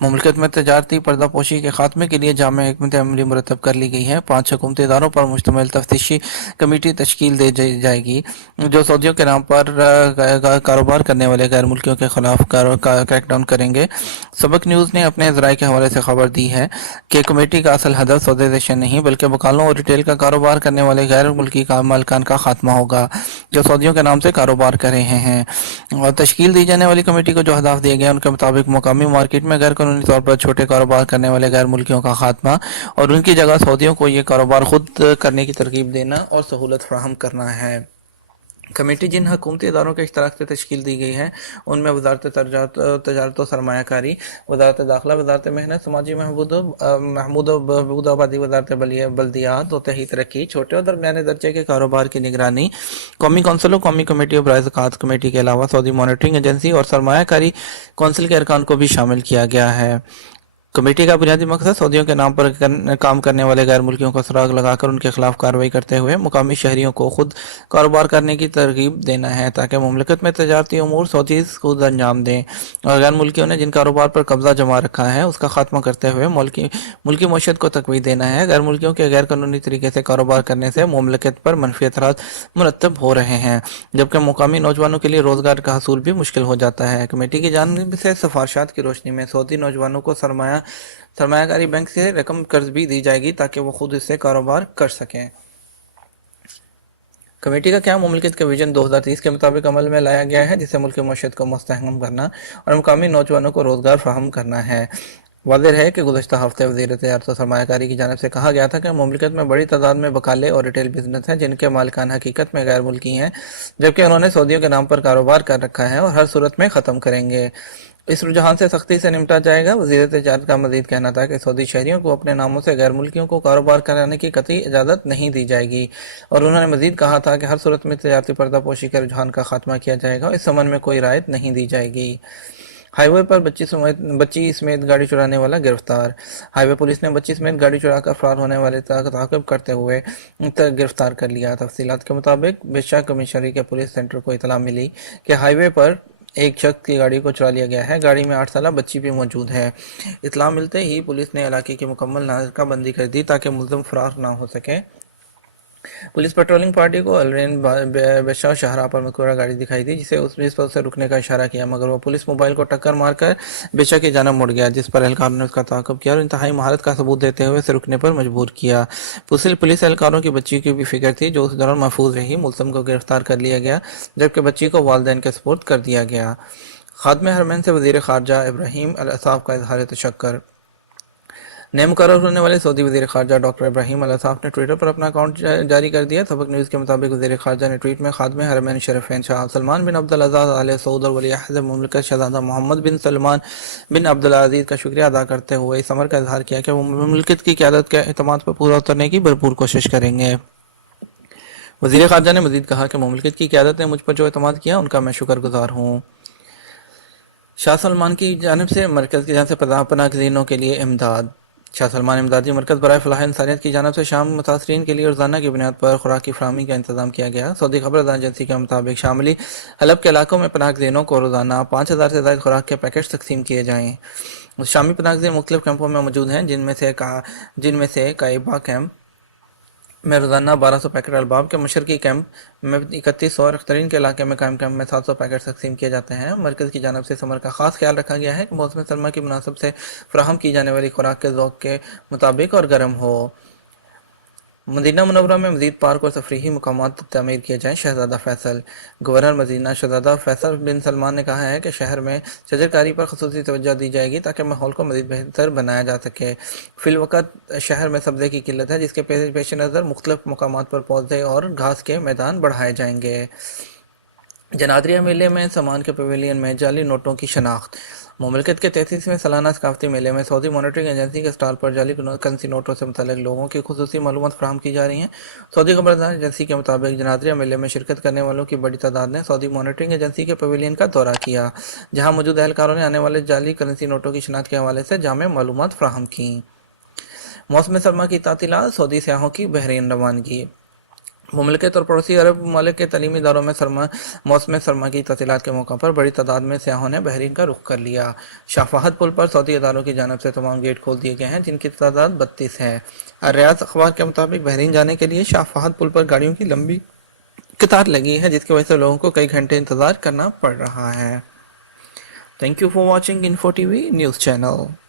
مملکت میں تجارتی پردہ پوشی کے خاتمے کے لیے جامع حکمت عملی مرتب کر لی گئی ہے۔ 5 حکومتی اداروں پر مشتمل تفتیشی کمیٹی تشکیل دے جائے گی جو سعودیوں کے نام پر کاروبار کرنے والے غیر ملکیوں کے خلاف کریک ڈاؤن کریں گے۔ سبق نیوز نے اپنے ذرائع کے حوالے سے خبر دی ہے کہ کمیٹی کا اصل ہدف سودائزیشن نہیں بلکہ وکالوں اور ریٹیل کا کاروبار کرنے والے غیر ملکی مالکان کا خاتمہ ہوگا جو سعودیوں کے نام سے کاروبار کر رہے ہیں۔ اور تشکیل دی جانے والی کمیٹی کو جو اہداف دیے گئے ان کے مطابق مقامی مارکیٹ میں غیر قانونی طور پر چھوٹے کاروبار کرنے والے غیر ملکیوں کا خاتمہ اور ان کی جگہ سعودیوں کو یہ کاروبار خود کرنے کی ترغیب دینا اور سہولت فراہم کرنا ہے۔ کمیٹی جن حکومتی اداروں کے اشتراک سے تشکیل دی گئی ہے ان میں وزارت تجارت و سرمایہ کاری، وزارت داخلہ، وزارت محنت، سماجی محمود و بہبود آبادی، وزارت بلدیات و دیہی ترقی، چھوٹے اور درمیانے درجے کے کاروبار کی نگرانی، قومی کونسلوں، قومی کمیٹی اور برائے زکوٰۃ کمیٹی کے علاوہ سعودی مانیٹرنگ ایجنسی اور سرمایہ کاری کونسل کے ارکان کو بھی شامل کیا گیا ہے۔ کمیٹی کا بنیادی مقصد سعودیوں کے نام پر کام کرنے والے غیر ملکیوں کو سراغ لگا کر ان کے خلاف کارروائی کرتے ہوئے مقامی شہریوں کو خود کاروبار کرنے کی ترغیب دینا ہے تاکہ مملکت میں تجارتی امور سعودیز خود انجام دیں اور غیر ملکیوں نے جن کاروبار پر قبضہ جما رکھا ہے اس کا خاتمہ کرتے ہوئے ملکی معیشت کو تقویت دینا ہے۔ غیر ملکیوں کے غیر قانونی طریقے سے کاروبار کرنے سے مملکت پر منفی اثرات مرتب ہو رہے ہیں جبکہ مقامی نوجوانوں کے لیے روزگار کا حصول بھی مشکل ہو جاتا ہے۔ کمیٹی کی جانب سے سفارشات کی روشنی میں سعودی نوجوانوں کو سرمایہ کاری بینک سے رقم قرض بھی دی جائے گی تاکہ وہ خود اس سے کاروبار کر سکیں۔ کمیٹی کا قیام مملکت کے ویژن 2030 کے مطابق عمل میں لایا گیا ہے جسے ملک معیشت کو مستحکم کرنا اور مقامی نوجوانوں کو روزگار فراہم کرنا ہے۔ واضح ہے کہ گزشتہ ہفتے وزیر تجارت و سرمایہ کاری کی جانب سے کہا گیا تھا کہ مملکت میں بڑی تعداد میں بکالے اور ریٹیل بزنس ہیں جن کے مالکان حقیقت میں غیر ملکی ہیں جبکہ انہوں نے سعودیوں کے نام پر کاروبار کر رکھا ہے اور ہر صورت میں ختم کریں گے۔ اس رجحان سے سختی سے نمٹا جائے گا۔ وزیر تجارت کا مزید کہنا تھا کہ سعودی شہریوں کو اپنے ناموں سے غیر ملکیوں کو کاروبار کرانے کی قطعی اجازت نہیں دی جائے گی اور انہوں نے مزید کہا تھا کہ ہر صورت میں تجارتی پردہ پوشی کے رجحان کا خاتمہ کیا جائے گا اور اس سمن میں کوئی رعایت نہیں دی جائے گی۔ ہائی وے پر بچی سمیت گاڑی چرانے والا گرفتار۔ ہائی وے پولیس نے بچی سمیت گاڑی چرا کر فرار ہونے والے تعاقب کرتے ہوئے گرفتار کر لیا۔ تفصیلات کے مطابق بیشا کمشنری کے پولیس سینٹر کو اطلاع ملی کہ ہائی وے پر ایک شخص کی گاڑی کو چرا لیا گیا ہے۔ گاڑی میں 8 سالہ بچی بھی موجود ہے۔ اطلاع ملتے ہی پولیس نے علاقے کی مکمل ناکہ بندی کر دی تاکہ ملزم فرار نہ ہو سکے۔ پولیس پیٹرولنگ پارٹی کو الرین بیشا شاہراہ پر مذکورہ گاڑی دکھائی دی جس پر اسے رکنے کا اشارہ کیا مگر وہ پولیس موبائل کو ٹکر مار کر بیشا کی جانب مڑ گیا جس پر اہلکاروں نے اس کا تعاقب کیا اور انتہائی مہارت کا ثبوت دیتے ہوئے اسے رکنے پر مجبور کیا۔ پولیس اہلکاروں کی بچی کی بھی فکر تھی جو اس دوران محفوظ رہی۔ ملزم کو گرفتار کر لیا گیا جبکہ بچی کو والدین کے سپرد کر دیا گیا۔ خادم حرمین سے وزیر خارجہ ابراہیم الاساف کا اظہار تشکر۔ نئے مقرر ہونے والے سعودی وزیر خارجہ ڈاکٹر ابراہیم الاساف نے ٹویٹر پر اپنا اکاؤنٹ جاری کر دیا۔ سبق نیوز کے مطابق وزیر خارجہ نے ٹویٹ میں خادم حرمین شریفین شاہ سلمان بن عبدالعزیز آل سعود اور ولی عہد مملکت شہزادہ محمد بن سلمان بن عبدالعزیز کا شکریہ ادا کرتے ہوئے اس امر کا اظہار کیا کہ وہ مملکت کی قیادت کے اعتماد پر پورا اترنے کی بھرپور کوشش کریں گے۔ وزیر خارجہ نے مزید کہا کہ مملکت کی قیادت نے مجھ پر جو اعتماد کیا ان کا میں شکر گزار ہوں۔ شاہ سلمان کی جانب سے مرکز کی جانب سے پناہ گزینوں کے لیے امداد۔ شاہ سلمان امدادی مرکز برائے فلاح انسانیت کی جانب سے شام متاثرین کے لیے روزانہ کی بنیاد پر خوراک کی فراہمی کا انتظام کیا گیا۔ سعودی خبر ایجنسی کے مطابق شاملی حلب کے علاقوں میں پناہ گزینوں کو روزانہ 5000 سے زائد خوراک کے پیکٹس تقسیم کیے جائیں۔ شامی پناہ گزین مختلف کیمپوں میں موجود ہیں جن میں سے کائبہ کیمپ میں روزانہ 1200 پیکٹ، الباب کے مشرقی کیمپ میں 3100 اور اخترین کے علاقے میں قائم کیمپ میں 700 پیکٹ تقسیم کیے جاتے ہیں۔ مرکز کی جانب سے اس امر کا خاص خیال رکھا گیا ہے کہ موسم سرما کی مناسب سے فراہم کی جانے والی خوراک کے ذوق کے مطابق اور گرم ہو۔ مدینہ منورہ میں مزید پارک اور تفریحی مقامات تعمیر کیے جائیں۔ شہزادہ فیصل۔ گورنر مدینہ شہزادہ فیصل بن سلمان نے کہا ہے کہ شہر میں شجرکاری پر خصوصی توجہ دی جائے گی تاکہ ماحول کو مزید بہتر بنایا جا سکے۔ فی الوقت شہر میں سبزے کی قلت ہے جس کے پیش نظر مختلف مقامات پر پودے اور گھاس کے میدان بڑھائے جائیں گے۔ جنادریہ میلے میں سامان کے پویلین میں جعلی نوٹوں کی شناخت۔ مملکت کے 33ویں سالانہ ثقافتی میلے میں سعودی مانیٹرنگ ایجنسی کے اسٹال پر جعلی کرنسی نوٹوں سے متعلق لوگوں کی خصوصی معلومات فراہم کی جا رہی ہیں۔ سعودی خبردار ایجنسی کے مطابق جنادریہ میلے میں شرکت کرنے والوں کی بڑی تعداد نے سعودی مانیٹرنگ ایجنسی کے پویلین کا دورہ کیا جہاں موجود اہلکاروں نے آنے والے جعلی کرنسی نوٹوں کی شناخت کے حوالے سے جامع معلومات فراہم کیں۔ موسم سرما کی تعطیلات، سعودی سیاحوں کی بحرین روانگی۔ مملکت اور پڑوسی عرب ممالک کے تعلیمی اداروں میں موسم سرما کی تعطیلات کے موقع پر بڑی تعداد میں سیاحوں نے بحرین کا رخ کر لیا۔ شاہ فہد پل پر سعودی اداروں کی جانب سے تمام گیٹ کھول دیے گئے ہیں، جن کی تعداد 32 ہے۔ الریاض اخبار کے مطابق بحرین جانے کے لیے شاہ فہد پل پر گاڑیوں کی لمبی قطار لگی ہے، جس کی وجہ سے لوگوں کو کئی گھنٹے انتظار کرنا پڑ رہا ہے۔ Thank you for watching info T V news channel.